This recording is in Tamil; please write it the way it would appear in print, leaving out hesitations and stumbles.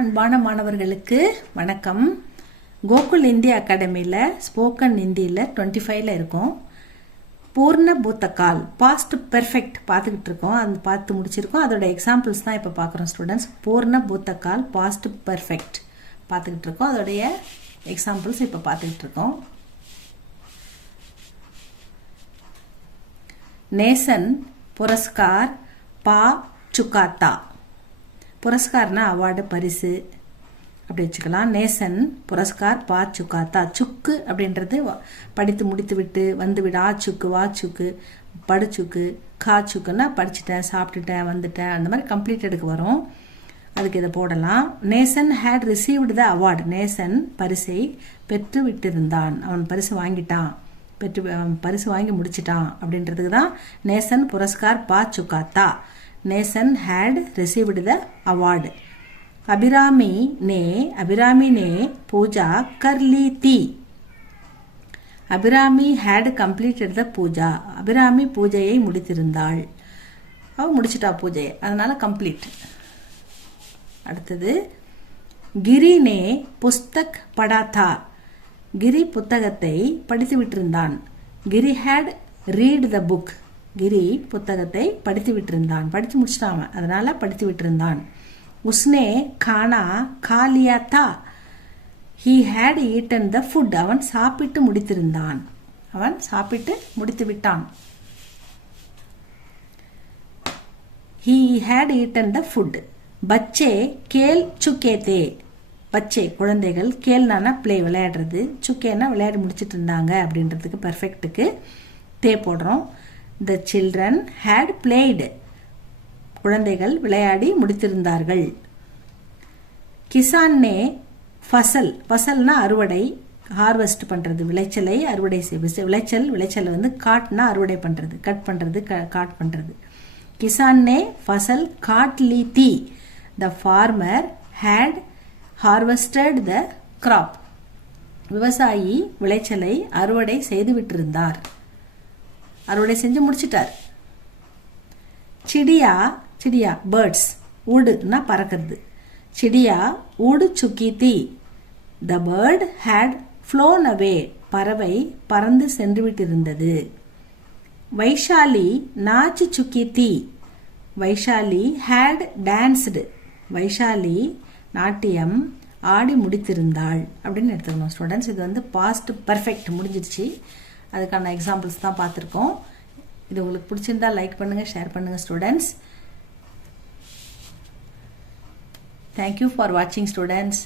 அன்பான மாணவர்களுக்கு வணக்கம். கோகுல் இந்தியா அகாடமியில் ஸ்போக்கன் ஹிந்தியில் 25ல் இருக்கும். பூர்ண பூத்தகால் பாஸ்ட் பெர்ஃபெக்ட் பார்த்துக்கிட்டு இருக்கோம். அது பார்த்து முடிச்சிருக்கோம். அதோட எக்ஸாம்பிள்ஸ் தான் இப்போ பார்க்குறோம் ஸ்டூடெண்ட்ஸ். பூர்ண பூத்தகால் பாஸ்ட் பெர்ஃபெக்ட் பார்த்துக்கிட்டு இருக்கோம். அதோடைய எக்ஸாம்பிள்ஸ் இப்போ பார்த்துக்கிட்டு இருக்கோம். நேசன் புரஸ்கார் பா சுக்காத்தா. புரஸ்கார்னா அவார்டு பரிசு அப்படி வச்சுக்கலாம். நேசன் புரஸ்கார் பா சுக்காத்தா. சுக்கு அப்படின்றது படித்து முடித்து விட்டு வந்து விட. ஆ சுக்கு வா சுக்கு படிச்சுக்கு. கா சுக்குன்னா படிச்சுட்டேன் சாப்பிட்டுட்டேன் வந்துட்டேன் அந்த மாதிரி கம்ப்ளீட்டடுக்கு வரும். அதுக்கு இதை போடலாம். நேசன் ஹேட் ரிசீவ்டு த அவார்டு. நேசன் பரிசை பெற்று விட்டிருந்தான். அவன் பரிசு வாங்கிட்டான், பரிசு வாங்கி முடிச்சிட்டான் அப்படின்றதுக்கு தான் நேசன் புரஸ்கார் பா சுக்காத்தா. நேசன் had received the award. Abhirami ने पूजा कर ली थी. अभिरामी had completed the पूजा. अभिरामी பூஜையை முடித்திருந்தாள். அவ முடிச்சிட்டா பூஜையை, அதனால கம்ப்ளீட். அடுத்தது गिरी ने पुस्तक पढ़ा था. गिरी புத்தகத்தை படித்து விட்டிருந்தான். गिरी had read the book. கிரி புத்தகத்தை படித்து விட்டிருந்தான். படித்து முடிச்சிட்டான், அதனால படித்து விட்டிருந்தான். உஸ்னே கானா காலியா தா. He had eaten the food. அவன் சாப்பிட்டு முடித்திருந்தான். அவன் சாப்பிட்டு முடித்து விட்டான். He had eaten the food. பச்சே கேல் சுக்கே தே. பச்சே குழந்தைகள், கேல்னானா பிளே விளையாடுறது, சுக்கேனா விளையாடி முடிச்சிட்டு இருந்தாங்க அப்படின்றதுக்கு பெர்ஃபெக்ட்டுக்கு தே போடுறோம். The children had played. குழந்தைகள் விளையாடி முடித்திருந்தார்கள். கிசான் நே ஃபசல். ஃபசல்னா அறுவடை, ஹார்வெஸ்ட் பண்றது, விளைச்சலை அறுவடை விளைச்சல் வந்து காட்னா அறுவடை பண்றது, கட் பண்றது, காட் பண்றது. கிசான் நே ஃபசல் காட் லீ தி. The farmer had harvested the crop. விவசாயி விளைச்சலை அறுவடை செய்து விட்டிருந்தார், அறுவடை செஞ்சு முடிச்சிட்டார். சிடியா சிடியா பேர்ட்ஸ், ஊடுனா பறக்கிறது. சிடியா ஊடு சுக்கி தி. The bird had flown away. பறவை பறந்து சென்று விட்டிருந்தது. வைஷாலி நாச்சு சுக்கி தி. Vaishali had danced. வைஷாலி நாட்டியம் ஆடி முடித்திருந்தாள் அப்படின்னு எடுத்துக்கணும் ஸ்டூடெண்ட்ஸ். இது வந்து பாஸ்ட் பர்ஃபெக்ட் முடிஞ்சிருச்சு. அதுக்கான எக்ஸாம்பிள்ஸ் தான் பார்த்துருக்கோம். இது உங்களுக்கு பிடிச்சிருந்தா லைக் பண்ணுங்கள், ஷேர் பண்ணுங்கள் ஸ்டூடெண்ட்ஸ். தேங்க்யூ ஃபார் வாட்சிங் ஸ்டூடெண்ட்ஸ்.